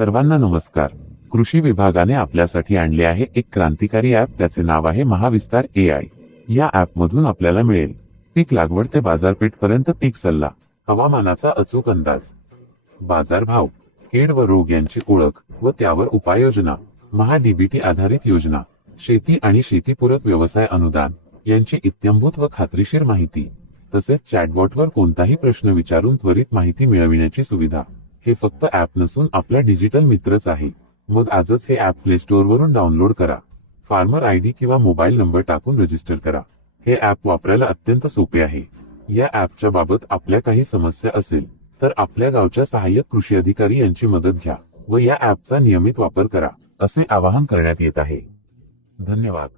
सर्वांना नमस्कार। कृषी विभागाने आपल्यासाठी आणले आहे एक क्रांतिकारी ॲप, त्याचे नाव आहे महाविस्तार AI। या ॲपमधून आपल्याला मिळेल पीक लागवड ते बाजारपेठपर्यंत पीक सल्ला, हवामानाचा अचूक अंदाज, बाजारभाव, कीड व रोग यांची ओळख व त्यावर उपाययोजना, महा-DBT आधारित योजना, शेती आणि शेतीपूरक व्यवसाय अनुदान यांची इत्थंभूत व खात्रीशीर माहिती, तसेच चॅटबॉटवर कोणताही प्रश्न विचारून त्वरित माहिती मिळविण्याची सुविधा। हे फक्त ॲप नसून आपला डिजिटल मित्रच आहे। मग आजच हे ॲप प्ले स्टोअरवरून डाउनलोड करा। फार्मर ID किंवा मोबाईल नंबर टाकून रजिस्टर करा। हे ॲप वापरायला अत्यंत सोपे आहे। या ॲपच्या बाबत आपल्या काही समस्या असेल तर आपल्या गावच्या सहाय्यक कृषी अधिकारी यांची मदत घ्या व या ॲपचा नियमित वापर करा, असे आवाहन करण्यात येत आहे। धन्यवाद।